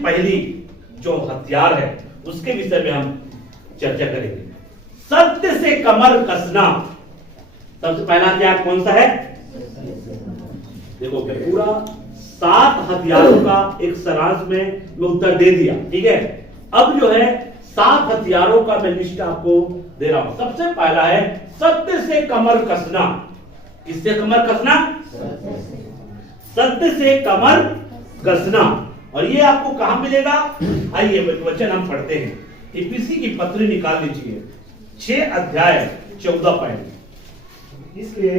पहली जो हथियार है उसके विषय में हम चर्चा करेंगे। सत्य से कमर कसना। सबसे पहला हथियार कौन सा है? देखो क्या पूरा 7 हथियारों का एक सारांश में मैं उत्तर दे दिया, ठीक है। अब जो है 7 हथियारों का मैं लिस्ट आपको दे रहा हूं। सबसे पहला है सत्य से कमर कसना। किससे कमर कसना? सत्य से कमर कसना। और ये आपको कहां मिलेगा? आइए वचन हम पढ़ते हैं। इफिसी की पत्री निकाल लीजिए, 6 अध्याय 14 पॉइंट। इसलिए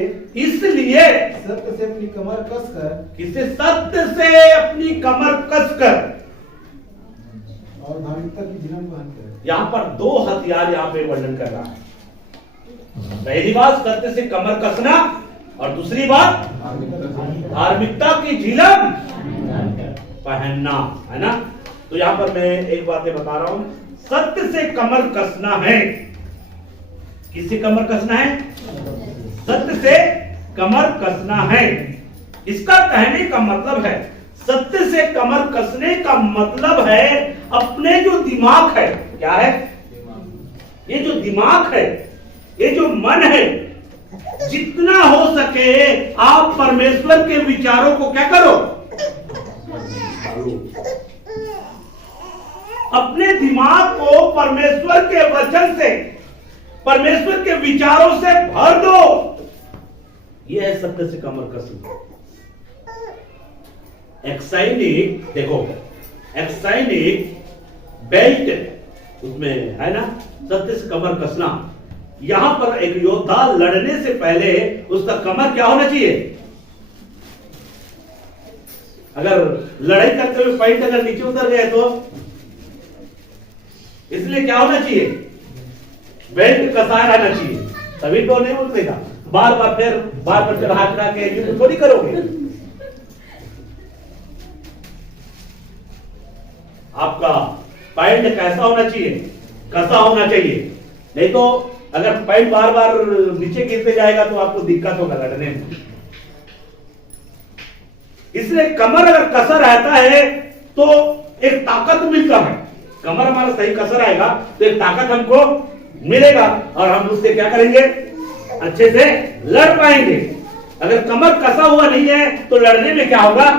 सत्य से अपनी कमर कसकर, किसे? सत्य से अपनी कमर कसकर और धार्मिकता की झिलम बांधकर। यहां पर 2 हथियार यहां पे वर्णन कर रहा है। पहली बात सत्य से कमर कसना और दूसरी बात धार्मिकता की झिलम पहनना, है ना। तो यहां पर मैं एक बात बता रहा हूं, सत्य से कमर कसना है। किससे कमर कसना है? सत्य से कमर कसना है। इसका कहने का मतलब है, सत्य से कमर कसने का मतलब है अपने जो दिमाग है, क्या है? ये जो दिमाग है, ये जो मन है, जितना हो सके आप परमेश्वर के विचारों को क्या करो? अपने दिमाग को परमेश्वर के वचन से, परमेश्वर के विचारों से भर दो। यह है सत्य से कमर कसना। एक्साइनिक, देखो एक्साइनिक बेल्ट उसमें है ना, सत्य से कमर कसना। यहां पर एक योद्धा लड़ने से पहले उसका कमर क्या होना चाहिए? अगर लड़ाई करते हुए पॉइंट अगर नीचे उतर गए तो इसलिए क्या होना चाहिए? बेल्ट कसा रहना चाहिए, तभी तो नहीं उतरेगा। बार बार चढ़ा के ये थोड़ी करोगे। आपका पॉइंट कैसा होना चाहिए? कसा होना चाहिए। नहीं तो अगर पॉइंट बार बार नीचे गिरते जाएगा तो आपको दिक्कत होगा लड़ने में। इसलिए कमर अगर कसा रहता है तो एक ताकत मिलता है। कमर हमारा सही कसा रहेगा तो एक ताकत हमको मिलेगा और हम उससे क्या करेंगे? अच्छे से लड़ पाएंगे। अगर कमर कसा हुआ नहीं है तो लड़ने में क्या होगा?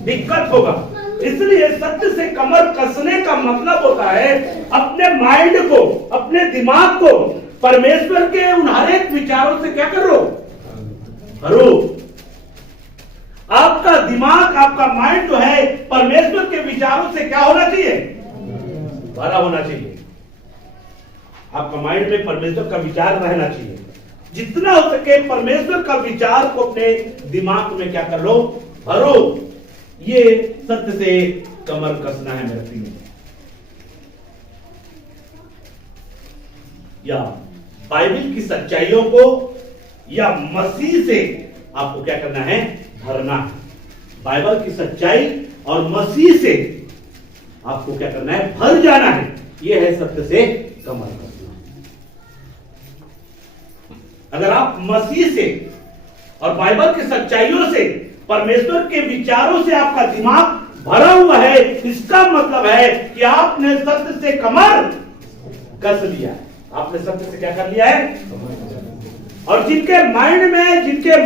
दिक्कत होगा। इसलिए सत्य से कमर कसने का मतलब होता है अपने माइंड को, अपने दिमाग को परमेश्वर के उन हर एक विचारों से क्या करो? भरो। आपका दिमाग, आपका माइंड जो है परमेश्वर के विचारों से क्या होना चाहिए? भरा होना चाहिए। आपका माइंड में परमेश्वर का विचार रहना चाहिए। जितना हो सके परमेश्वर का विचार को अपने दिमाग में क्या कर लो? भरो। ये सत्य से कमर कसना है मेरे प्रिय। या बाइबल की सच्चाइयों को या मसीह से आपको क्या करना है? भरना है। बाइबल की सच्चाई और मसीह से आपको क्या करना है? भर जाना है। यह है सत्य से कमर कसना। अगर आप मसीह से और बाइबल की सच्चाइयों से, परमेश्वर के विचारों से आपका दिमाग भरा हुआ है, इसका मतलब है कि आपने सत्य से कमर कस लिया है। आपने सत्य से क्या कर लिया है? और जिनके माइंड में, जिनके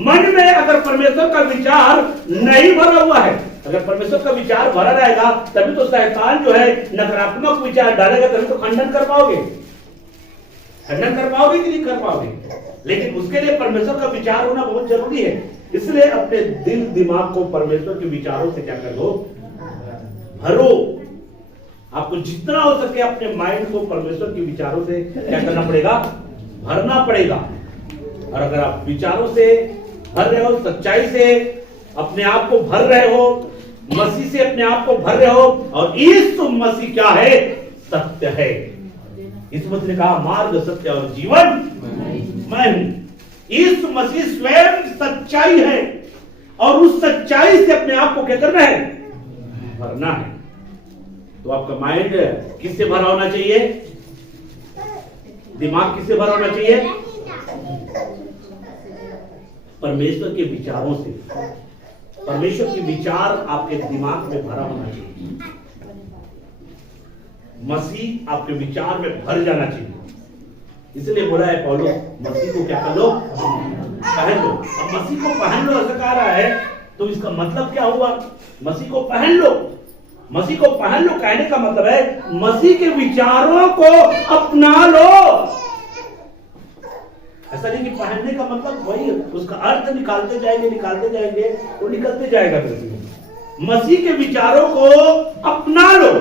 मन में अगर परमेश्वर का विचार नहीं भरा हुआ है, अगर परमेश्वर का विचार भरा रहेगा तभी तो शैतान जो है नकारात्मक विचार डालेगा, तभी तो खंडन कर पाओगे। खंडन कर पाओगे कि नहीं कर पाओगे? लेकिन उसके लिए परमेश्वर का विचार होना बहुत जरूरी है। इसलिए अपने दिल दिमाग को परमेश्वर के विचारों से क्या कर दो? भरो। आपको जितना हो सके अपने माइंड को परमेश्वर के विचारों से क्या करना पड़ेगा? भरना पड़ेगा। और अगर आप विचारों से भर रहे हो, सच्चाई से अपने आप को भर रहे हो, मसीह से अपने आप को भर रहे हो, और यीशु मसीह क्या है? सत्य है। यीशु मसीह ने कहा मार्ग, सत्य और जीवन मैं हूं। यीशु मसीह स्वयं सच्चाई है और उस सच्चाई से अपने आप को क्या करना है? भरना है। तो आपका माइंड किससे भरा होना चाहिए? दिमाग किससे भरा होना चाहिए? परमेश्वर के विचारों से। परमेश्वर के विचार आपके दिमाग में भरा होना चाहिए। मसीह आपके विचार में भर जाना चाहिए। इसलिए बोला है पौलुस, मसीह को क्या कर लो, पहन लो। अब मसीह को पहन लो ऐसा कह रहा है, तो इसका मतलब क्या हुआ? मसीह को पहन लो। मसीह को पहन लो कहने का मतलब है मसीह के विचारों को अपना लो। ऐसा नहीं कि पहनने का मतलब वही, उसका अर्थ निकालते जाएंगे वो निकलते जाएगा। मसीह के विचारों को अपना लो।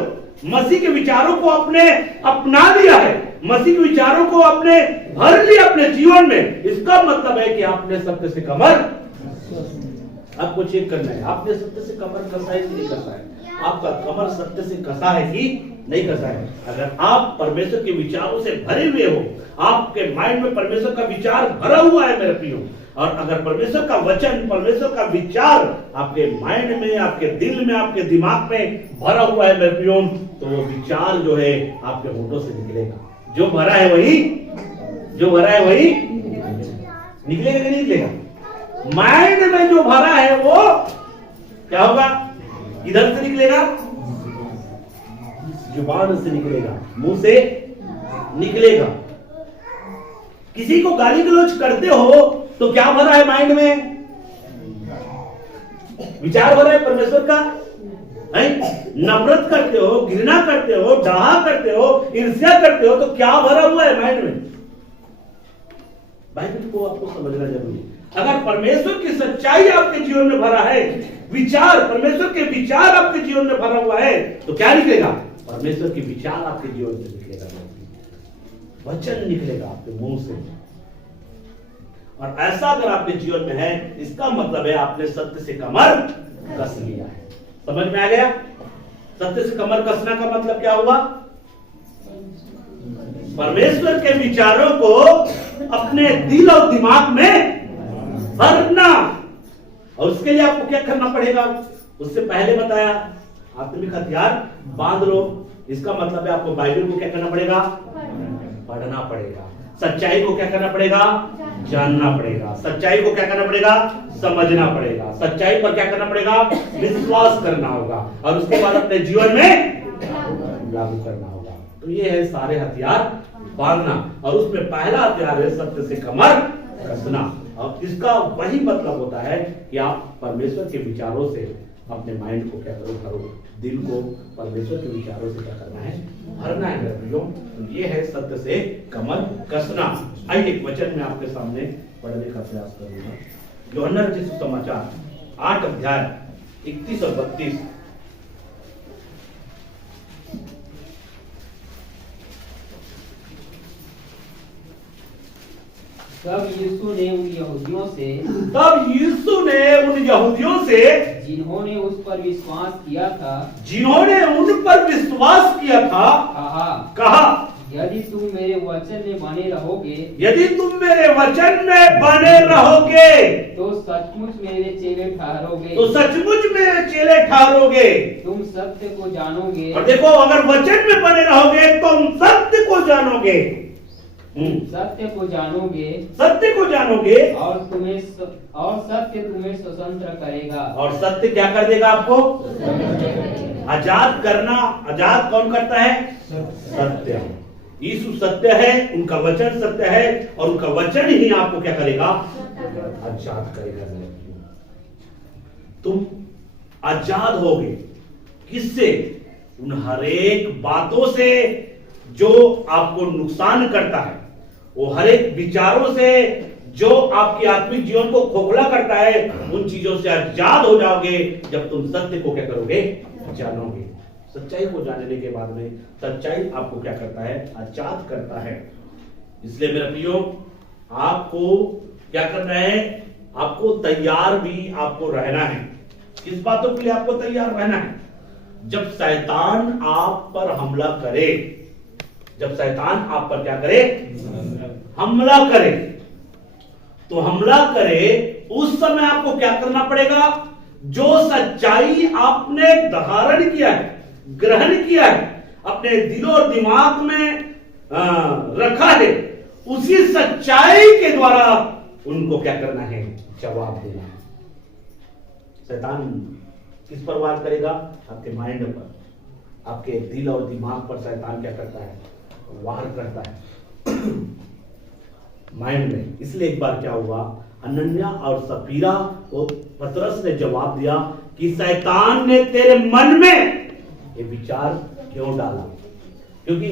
मसीह के विचारों को अपने अपना लिया है, मसीह के विचारों को आपने भर लिया अपने जीवन में। इसका मतलब है कि आपने सत्य से कमर, आपको चेक करना है आपने सत्य से कमर कसा है कि नहीं कसा है। आपका कमर सत्य से कसा है कि नहीं कसा है। अगर आप परमेश्वर के विचारों से भरे हुए हो, आपके माइंड में परमेश्वर का विचार भरा हुआ है मेरे प्रियो, और अगर परमेश्वर का वचन, परमेश्वर का विचार आपके माइंड में, आपके दिल में, आपके दिमाग में भरा हुआ है मेरे प्रियो, तो वो विचार जो है आपके होठों से निकलेगा। जो भरा है वही निकलेगा कि नहीं निकलेगा? माइंड में जो भरा है वो क्या होगा? इधर से निकलेगा, जुबान से निकलेगा, मुंह से निकलेगा। किसी को गाली गलौज करते हो तो क्या भरा है माइंड में? विचार भरा है परमेश्वर का है? नफरत करते हो, घृणा करते हो, डाहा करते हो, ईर्ष्या करते हो, तो क्या भरा हुआ है माइंड में? बाइबल को आपको समझना जरूरी है। अगर परमेश्वर की सच्चाई आपके जीवन में भरा है, विचार, परमेश्वर के विचार आपके जीवन में भरा हुआ है, तो क्या निकलेगा? परमेश्वर के विचार आपके जीवन से निकलेगा, वचन निकलेगा आपके मुंह से। और ऐसा अगर आपके जीवन में है, इसका मतलब है आपने सत्य से कमर कस लिया है। समझ में आ गया? सत्य से कमर कसना का मतलब क्या हुआ? परमेश्वर के विचारों को अपने दिल और दिमाग में भरना। और उसके लिए आपको क्या करना पड़ेगा? उससे पहले बताया, आत्मिक हथियार बांध लो। इसका मतलब है आपको बाइबल को क्या करना पड़ेगा? पढ़ना पड़ेगा। सच्चाई को क्या करना पड़ेगा? जानना पड़ेगा। सच्चाई को क्या करना पड़ेगा? समझना पड़ेगा। सच्चाई पर क्या करना पड़ेगा? विश्वास करना होगा, और उसके बाद अपने जीवन में लागू करना होगा। तो ये है सारे हथियार बांधना, और उसमें पहला हथियार है सत्य से कमर कसना। और इसका वही मतलब होता है कि आप परमेश्वर के विचारों से अपने माइंड को क्या करो, दिल को परमेश्वर के विचारों से क्या करना है? भरना है मेरे प्रियो। तो ये है सत्य से कमर कसना। आइए एक वचन में आपके सामने पढ़ने का प्रयास करूंगा। यूहन्ना रचित सुसमाचार 8 अध्याय 31 और 32। तब यीशु ने उन यहूदियों से जिन्होंने उन पर विश्वास किया था कहा, यदि तुम मेरे वचन में बने रहोगे तो सचमुच मेरे चेले ठहरोगे। तुम सत्य को जानोगे। और देखो, अगर वचन में बने रहोगे तुम सत्य को जानोगे। सत्य को जानोगे और सत्य तुम्हें स्वतंत्र करेगा। और सत्य क्या कर देगा आपको? आजाद करना। आजाद कौन करता है? सत्य। यीशु सत्य है, उनका वचन सत्य है, और उनका वचन ही आपको क्या करेगा? आजाद करेगा। तुम आजाद होगे। किससे? उन हरेक बातों से जो आपको नुकसान करता है, वो हरेक विचारों से जो आपकी आत्मिक जीवन को खोखला करता है, उन चीजों से आजाद हो जाओगे जब तुम सत्य को क्या करोगे? जानोगे। सच्चाई को जानने के बाद में सच्चाई आपको क्या करता है? आजाद करता है। इसलिए मेरे प्रियो, आपको क्या करना है? आपको तैयार भी आपको रहना है। किस बातों के लिए आपको तैयार रहना है? जब शैतान आप पर हमला करे, जब शैतान आप पर क्या करे? हमला करे, तो हमला करे उस समय आपको क्या करना पड़ेगा? जो सच्चाई आपने धारण किया है, ग्रहण किया है, अपने दिल और दिमाग में रखा है, उसी सच्चाई के द्वारा उनको क्या करना है? जवाब देना है। शैतान किस पर वार करेगा? आपके माइंड पर, आपके दिल और दिमाग पर शैतान क्या करता है? वार करता है माइंड में। इसलिए एक बार क्या हुआ, अनन्या और सफीरा को पतरस ने जवाब दिया कि शैतान ने तेरे मन में ये विचार क्यों डाला? क्योंकि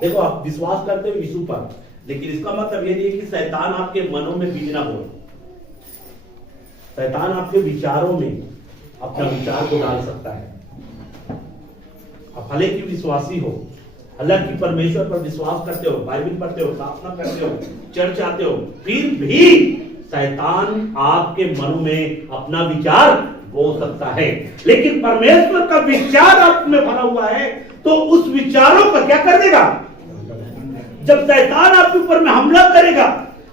देखो, आप विश्वास करते हो यीशु पर, लेकिन इसका मतलब ये नहीं है कि शैतान आपके मनों में बीज ना हो। शैतान आपके विचारों में अपना विचार को डाल सकता है। आप भले की विश्वासी हो, हालांकि परमेश्वर पर विश्वास करते हो, बाइबल पढ़ते हो, प्रार्थना करते हो, चर्च आते हो, फिर भी शैतान आपके मन में अपना विचार बो सकता है। लेकिन परमेश्वर का विचार आप में भरा हुआ है, तो उस विचारों का क्या कर देगा? जब शैतान आपके ऊपर में हमला करेगा,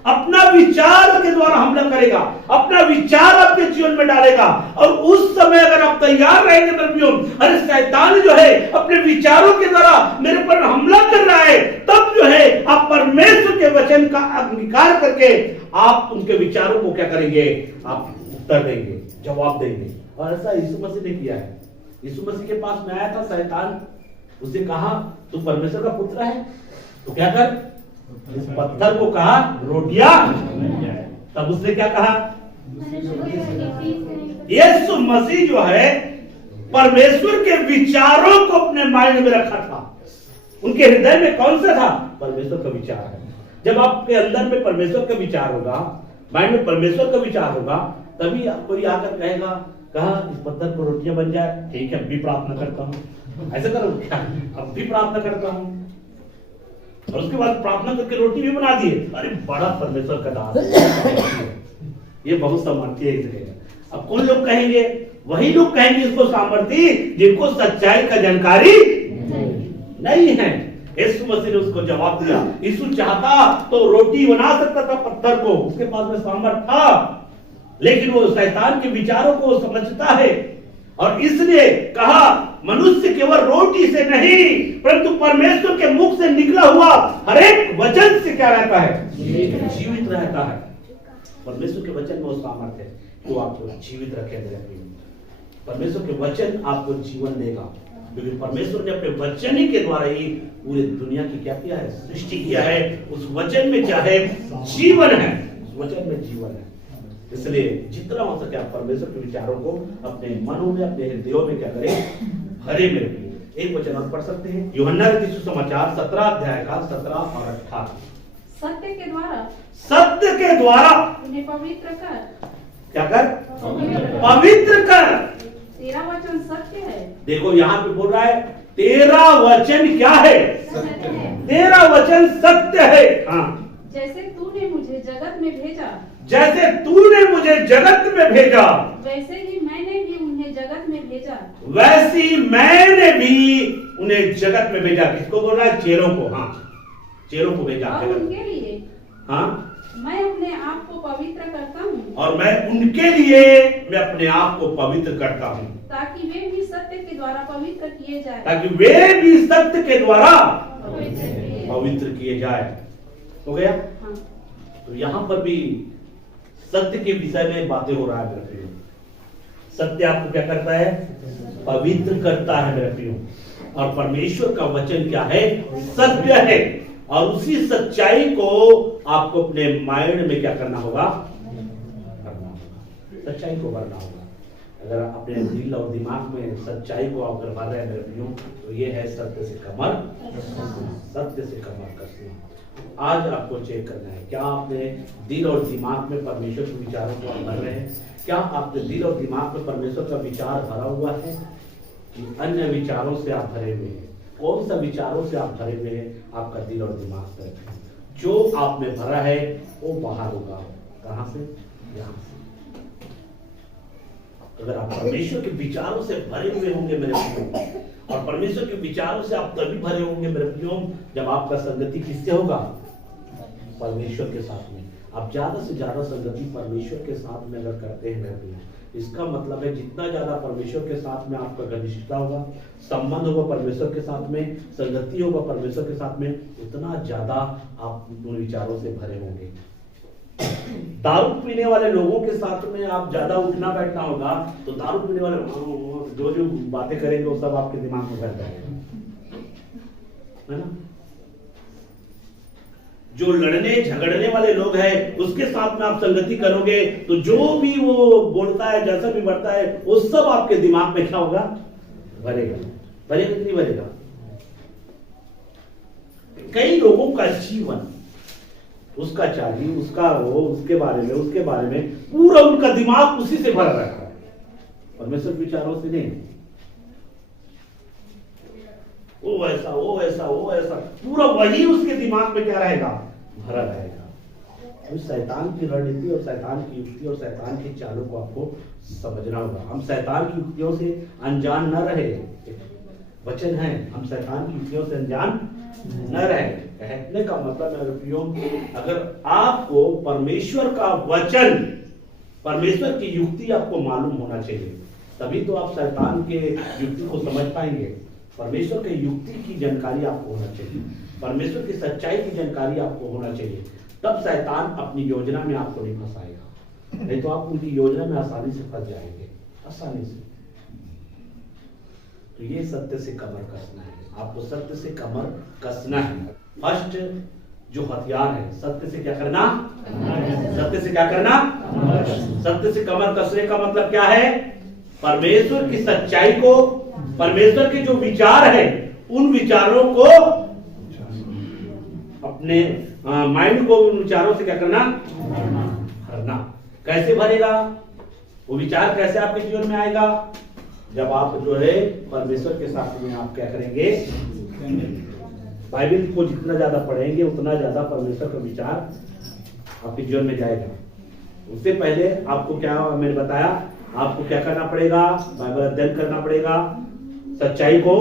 अपना विचार के द्वारा हमला करेगा, अपना विचार आपके जीवन में डालेगा, और उस समय अगर आप तैयार रहेंगे नबियों, अरे शैतान जो है अपने विचारों के द्वारा मेरे पर हमला कर रहा है, तब जो है आप परमेश्वर के वचन का अंगीकार करके आप उनके विचारों को क्या करेंगे? आप उत्तर देंगे, जवाब देंगे। और ऐसा यीशु मसीह ने किया है। यीशु मसीह के पास में आया था शैतान, उसने कहा तू परमेश्वर का पुत्र है तो क्या कर, इस पत्थर को कहा रोटियां। तब उसने क्या कहा? यीशु मसीह जो है परमेश्वर के विचारों को अपने माइंड में रखा था। उनके हृदय में कौन सा था? परमेश्वर का विचार है। जब आपके अंदर में परमेश्वर का विचार होगा, माइंड में परमेश्वर का विचार होगा, तभी कोई आकर कहेगा, कहा इस पत्थर को रोटियां बन जाए, ठीक है, अब भी प्रार्थना करता हूं। ऐसा करो क्या? अब भी प्रार्थना करता हूं, और उसके बाद प्रार्थना करके रोटी भी बना दिए। अरे बड़ा परमेश्वर का दास, ये बहुत सामर्थ्य है इसलिए। अब कौन लोग कहेंगे? वही लोग कहेंगे इसको सामर्थ्य जिनको सच्चाई का जानकारी नहीं है। यीशु मसीह ने उसको जवाब दिया। यीशु चाहता तो रोटी बना सकता था पत्थर को, उसके पास में सामर्थ्य था, लेकिन वो शैतान के विचारों को समझता है, और इसलिए कहा मनुष्य केवल रोटी से नहीं परंतु परमेश्वर के मुख से निकला हुआ हर एक वचन से क्या रहता है? जीवित रहता है। परमेश्वर के वचन में वो सामर्थ्य है जो आपको जीवित रखेगा। परमेश्वर के वचन आपको जीवन देगा, क्योंकि परमेश्वर ने अपने वचन ही के द्वारा ही पूरी दुनिया की क्या किया है? सृष्टि किया है। उस वचन में क्या है? जीवन है। उस वचन में जीवन है। इसलिए जितना हो सके आप परमेश्वर के विचारों को अपने मनों में, अपने हृदयों में क्या करें? भरे में रखिए। एक वचन और पढ़ सकते हैं, यूहन्ना रचित सुसमाचार 17 अध्याय का 17 और 18। सत्य के द्वारा, सत्य के द्वारा उन्हें पवित्र कर, क्या कर? पवित्र कर। तेरा वचन सत्य है। देखो यहाँ पे बोल रहा है तेरा वचन क्या है? सत्य है। तेरा वचन सत्य है। हाँ, जैसे तूने मुझे जगत में भेजा, जैसे तूने मुझे जगत में भेजा, वैसे ही मैंने भी उन्हें जगत में भेजा। वैसी मैंने भी उन्हें जगत में भेजा। किसको बोल रहा है? चेलों को। हाँ, चेलों को भेजा और उनके लिए हाँ, मैं अपने आप को पवित्र करता हूँ, और मैं उनके लिए मैं अपने आप को पवित्र करता हूँ, ताकि वे भी सत्य के द्वारा पवित्र किए जाए। ताकि वे भी सत्य के द्वारा पवित्र पवित्र किए जाए। हो गया? हाँ। तो यहाँ पर भी सत्य के विषय में बातें हो रहा है मेरे प्रियो। सत्य आपको क्या करता है? पवित्र करता है मेरे प्रियो। और परमेश्वर का वचन क्या है? सत्य है। और उसी सच्चाई को आपको अपने माइंड में क्या करना होगा? भरना होगा। सच्चाई को भरना होगा। अगर अपने दिल और दिमाग में सच्चाई को आप अगर भर रहे हैं मेरे प्रियो, तो ये है सत्य से कमर, सत्य से कमर कसना। आज आपको चेक करना है, क्या आपने दिल और दिमाग में परमेश्वर के विचारों को आप भर रहे हैं? क्या आपके दिल और दिमाग में परमेश्वर का विचार भरा हुआ है कि अन्य विचारों से आप भरे हुए हैं? कौन सा विचारों से आप भरे हुए हैं? आपका दिल और दिमाग से। जो आप में भरा है वो बाहर होगा। कहां से? यहां से। अगर आप परमेश्वर के विचारों से भरे हुए होंगे मेरे प्रियो, और परमेश्वर के विचारों से आप तभी भरे होंगे मेरे प्रियो जब आपका संगति किससे होगा? परमेश्वर के साथ में। आप ज्यादा से ज्यादा संगति परमेश्वर के साथ में अगर करते हैं मेरे प्रियो, इसका मतलब है जितना ज्यादा परमेश्वर के साथ में आपका घनिष्ठता होगा, संबंध होगा परमेश्वर के साथ में, संगति होगा परमेश्वर के साथ में, उतना ज्यादा आप उन विचारों से भरे होंगे। दारू पीने वाले लोगों के साथ में आप ज्यादा उठना बैठना होगा तो दारू पीने वाले जो जो बातें करेंगे वो सब आपके दिमाग में बैठ जाएगा, है ना। जो लड़ने झगड़ने वाले लोग हैं उसके साथ में आप संगति करोगे तो जो भी वो बोलता है, जैसा भी बढ़ता है, वो सब आपके दिमाग में क्या होगा, भरेगा। भरेगा कि नहीं भरेगा? कई लोगों का जीवन, उसका चाहिए, उसका वो, उसके बारे में पूरा उनका दिमाग उसी से भरा रहता है, परमेश्वर विचारों से नहीं। वो ऐसा वो ऐसा वो ऐसा, पूरा वही उसके दिमाग में क्या रहेगा, भरा रहेगा। तो शैतान की रणनीति और शैतान की युक्ति और शैतान की चालों को आपको समझना होगा। हम शैतान की युक्तियों से अनजान न रहे, वचन है, हम शैतान की युक्तियों से अनजान न रहे। कहने का मतलब है प्रियो, अगर आपको परमेश्वर का वचन, परमेश्वर की युक्ति आपको मालूम होना चाहिए, तभी तो आप शैतान के युक्ति को समझ पाएंगे। परमेश्वर के युक्ति की जानकारी आपको होना चाहिए, परमेश्वर की सच्चाई की जानकारी आपको होना चाहिए, तब शैतान अपनी योजना में आपको नहीं फंसाएगा। नहीं तो आप उनकी योजना में आसानी से फंस जाएंगे, आसानी से। तो ये सत्य से कमर कसना है, आपको सत्य से कमर कसना है। फर्स्ट जो हथियार है, सत्य से क्या करना, सत्य से क्या करना, सत्य से कमर कसने का मतलब क्या है, परमेश्वर की सच्चाई को, परमेश्वर के जो विचार है उन विचारों को, अपने माइंड को उन विचारों से क्या करना, भरना। कैसे भरेगा वो विचार, कैसे आपके जीवन में आएगा, जब आप जो है परमेश्वर के साथ में आप क्या करेंगे, बाइबल को जितना ज्यादा पढ़ेंगे उतना ज्यादा परमेश्वर का विचार आपके जीवन में जाएगा। उससे पहले आपको क्या मैंने बताया, आपको क्या करना पड़ेगा, बाइबल अध्ययन करना पड़ेगा, सच्चाई को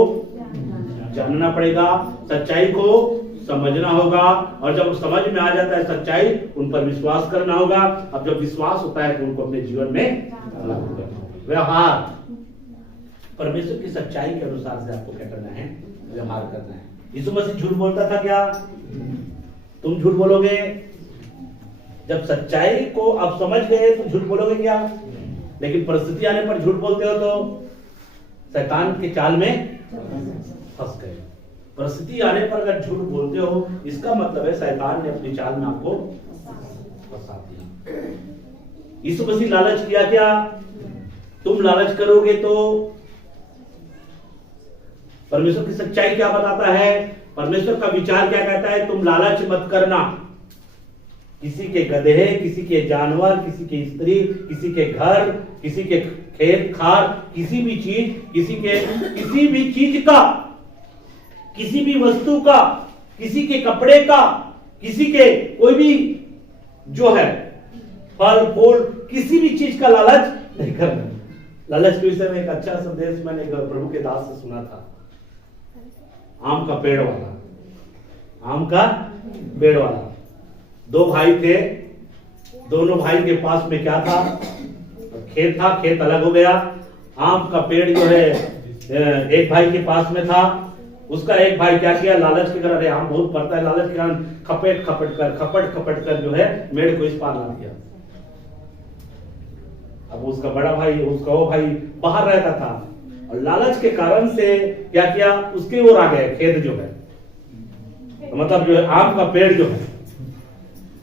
जानना पड़ेगा, सच्चाई को समझना होगा, और जब समझ में आ जाता है सच्चाई, उन पर विश्वास करना होगा। अब जब विश्वास होता है तो उनको अपने जीवन में लागू करना होगा। व्यवहार, परमेश्वर की सच्चाई के अनुसार से आपको क्या करना है, व्यवहार करना है। यीशु मसीह झूठ बोलता था क्या, तुम झूठ बोलोगे? जब सच्चाई को आप समझ गए तो झूठ बोलोगे क्या? लेकिन परिस्थिति आने पर झूठ बोलते हो तो शैतान के चाल में फंस गए। परिस्थिति आने पर अगर झूठ बोलते हो, इसका मतलब है शैतान ने अपनी चाल में आपको फंसा दिया। यीशु मसीह लालच किया क्या? तुम लालच करोगे तो, परमेश्वर की सच्चाई क्या बताता है, परमेश्वर का विचार क्या कहता है, तुम लालच मत करना। किसी के गधे, किसी के जानवर, किसी की स्त्री, किसी के घर, किसी के खेत खार, किसी भी चीज, किसी भी चीज का, किसी भी वस्तु का, किसी के कपड़े का, किसी के कोई भी जो है फल फूल, किसी भी चीज का लालच नहीं करना। लालच के विषय में एक अच्छा संदेश मैंने प्रभु के दास से सुना था। आम का पेड़ वाला, आम का पेड़ वाला, दो भाई थे, दोनों भाई के पास में क्या था, खेत था, खेत अलग हो गया। आम का पेड़ जो है एक भाई के पास में था, उसका एक भाई क्या किया, लालच के कारण, अरे आम बहुत पड़ता है, लालच के कारण खपट खपट कर जो है मेड़ को इस पार ला दिया। अब उसका बड़ा भाई, उसका वो भाई बाहर रहता था और लालच के कारण से क्या किया, उसके ओर आ गए खेत जो है, तो मतलब जो है आम का पेड़ जो है।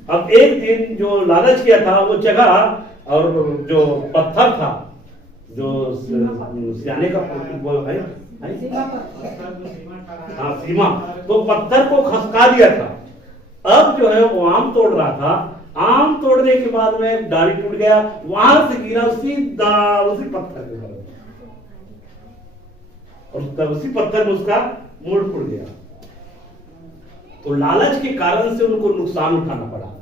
अब एक दिन जो लालच किया था वो जगह, और जो पत्थर था, जो सियाने का वो है हाँ सीमा, तो पत्थर को खसका दिया था। अब जो है वो आम तोड़ रहा था, आम तोड़ने के बाद में डाली टूट गया, वहां से गिरा सीधा उसी पत्थर के ऊपर, और उसी पत्थर में उसका मूड़ फूट गया। तो लालच के कारण से उनको नुकसान उठाना पड़ा।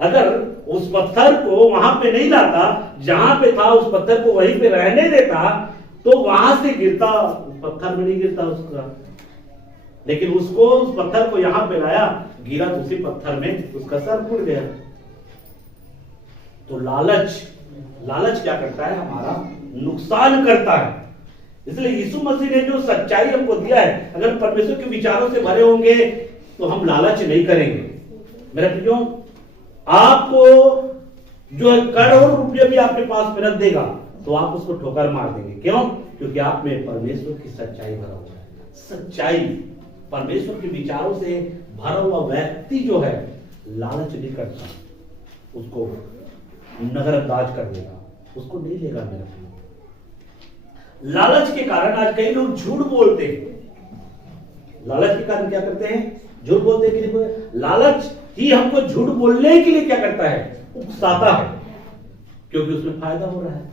अगर उस पत्थर को वहां पे नहीं लाता, जहां पे था उस पत्थर को वहीं पे रहने देता, तो वहां से गिरता, पत्थर में नहीं गिरता उसका, लेकिन उसको उस पत्थर को यहां पे लाया, गिरा तो उसी पत्थर में उसका सर फूट गया। तो लालच क्या करता है, हमारा नुकसान करता है। इसलिए यीशु मसीह ने जो सच्चाई हमको दिया है, अगर परमेश्वर के विचारों से भरे होंगे तो हम लालच नहीं करेंगे। मेरे प्रियो, आपको जो है करोड़ रुपये भी आपके पास में रख देगा तो आप उसको ठोकर मार देंगे। क्यों? क्योंकि आप में परमेश्वर की सच्चाई भरा हुआ है। सच्चाई, परमेश्वर के विचारों से भरा हुआ व्यक्ति जो है लालच नहीं करता, उसको नजरअंदाज कर देगा, उसको नहीं लेगा मेरे भाई। लालच के कारण आज कई लोग झूठ बोलते हैं। लालच के कारण क्या करते हैं? झूठ बोलते हैं। कि लालच ही हमको झूठ बोलने के लिए क्या करता है? उकसाता है, क्योंकि उसमें फायदा हो रहा है।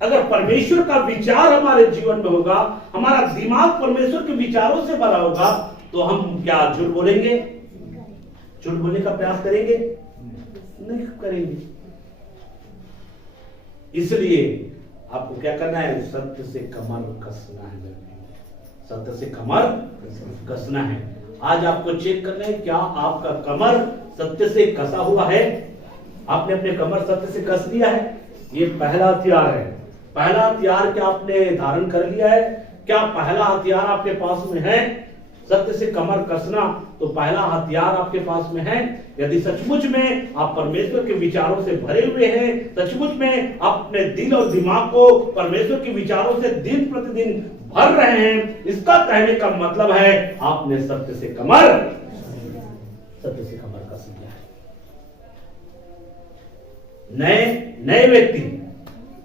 अगर परमेश्वर का विचार हमारे जीवन में होगा, हमारा दिमाग परमेश्वर के विचारों से भरा होगा, तो हम क्या झूठ बोलेंगे? झूठ बोलने का प्रयास करेंगे? नहीं करेंगे। इसलिए आपको क्या करना है? सत्य से कमर कसना है। सत्य से कमर कसना है। आज आपको चेक करना है, क्या आपका कमर सत्य से कसा हुआ है? आपने अपने कमर सत्य से कस लिया है? ये पहला हथियार है। पहला हथियार क्या आपने धारण कर लिया है? क्या पहला हथियार आपके पास में है? सत्य से कमर कसना तो पहला हथियार आपके पास में है। यदि सचमुच में आप परमेश्वर के विचारों से भरे हुए हैं, सचमुच में आप अपने दिल और दिमाग को परमेश्वर के विचारों से दिन प्रतिदिन भर रहे हैं, इसका कहने का मतलब है आपने सत्य से कमर कस लिया है। नए व्यक्ति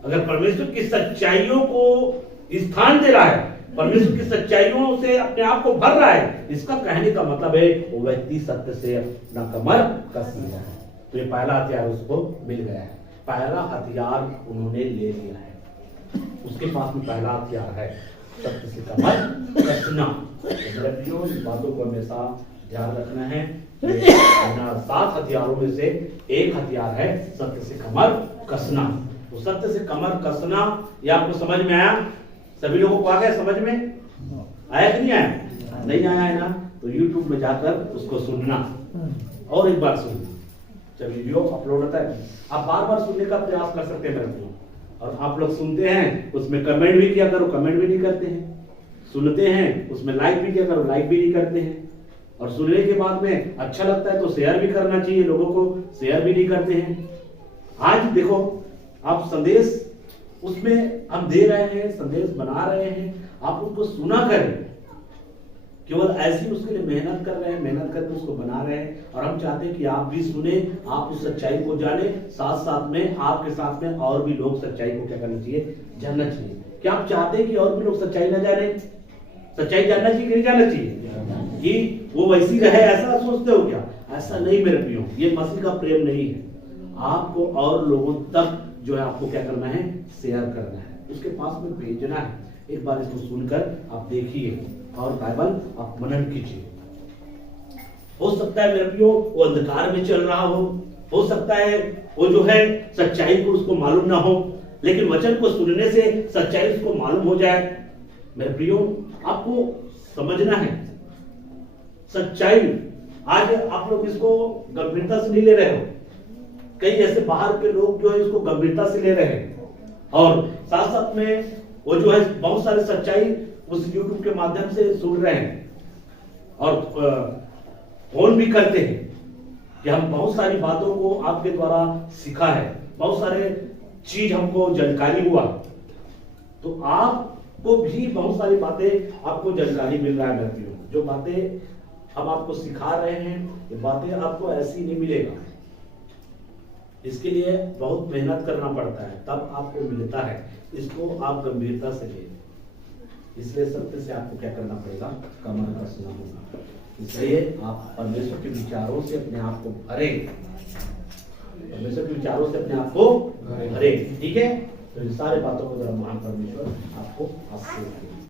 अगर परमेश्वर की सच्चाइयों को स्थान दे रहा है, परमेश्वर की सच्चाइयों से अपने आप को भर रहा है, इसका कहने का मतलब है वो व्यक्ति सत्य से अपना कमर कस लिया है। तो ये पहला हथियार उसको मिल गया है। पहला हथियार उन्होंने ले लिया है। उसके पास में पहला हथियार है सत्य से कमर कसना। तो इन बातों को हमेशा ध्यान रखना है। 7 हथियारों में से एक हथियार है सत्य से कमर कसना। तो सत्य से कमर कसना, ये आपको समझ में आया? सभी लोगों को आ गया समझ में? आया कि नहीं आया? नहीं आया है ना? तो YouTube में जाकर उसको सुनना और एक बार सुनना। जब वीडियो अपलोड होता है आप बार बार सुनने का प्रयास कर सकते हैं मेरे को। और आप लोग सुनते हैं उसमें कमेंट भी किया करो, कमेंट भी नहीं करते हैं। सुनते हैं उसमें लाइक भी किया करो, लाइक भी नहीं करते हैं। और सुनने के बाद में अच्छा लगता है तो शेयर भी करना चाहिए, लोगों को शेयर भी नहीं करते हैं। आज देखो आप संदेश उसमें हम दे रहे हैं, संदेश बना रहे हैं, आप उनको सुना करें। केवल ऐसी उसके लिए मेहनत कर रहे हैं, मेहनत करके उसको बना रहे हैं। और हम चाहते हैं कि आप भी सुने, आप उस सच्चाई को जाने, साथ साथ में आपके साथ में और भी लोग सच्चाई को क्या करना चाहिए? जानना चाहिए। क्या आप चाहते हैं कि और भी लोग सच्चाई न जाने? सच्चाई जानना चाहिए कि नहीं जानना चाहिए? कि वो वैसी रहे ऐसा सोचते हो क्या? ऐसा नहीं मेरे प्रियो, ये मसीह का प्रेम नहीं है। आपको और लोगों तक जो है आपको क्या करना है? शेयर करना है, उसके पास में भेजना है। एक बार इसको सुनकर आप देखिए और बाइबल आप मनन कीजिए। हो सकता है मेरे प्रियो वो अंधकार में चल रहा हो सकता है वो जो है सच्चाई को उसको मालूम ना हो, लेकिन वचन को सुनने से सच्चाई उसको मालूम हो जाए। मेरे प्रियो आपको समझना है सच्चाई। आज आप लोग इसको गंभीरता से नहीं ले रहे हो। कई ऐसे बाहर के लोग जो है इसको गंभीरता से ले रहे हैं और साथ साथ में वो जो है बहुत सारे सच्चाई उस YouTube के माध्यम से सुन रहे हैं और फोन भी करते हैं कि हम बहुत सारी बातों को आपके द्वारा सीखा है, बहुत सारे चीज हमको जानकारी हुआ। तो आपको भी बहुत सारी बातें आपको जानकारी मिल रहा है व्यक्तियों, जो बातें हम आपको सिखा रहे हैं ये बातें आपको ऐसी नहीं मिलेगा। इसके लिए बहुत मेहनत करना पड़ता है तब आपको मिलता है। इसको आप गंभीरता से लें, इसलिए सत्य से आपको क्या करना पड़ेगा? कमर कसना होगा। इसलिए आप परमेश्वर के विचारों से अपने आप को भरे, परमेश्वर के विचारों से अपने आप को भरे। ठीक है? तो इन सारे बातों को जरा महान परमेश्वर आपको आशीर्वाद दे।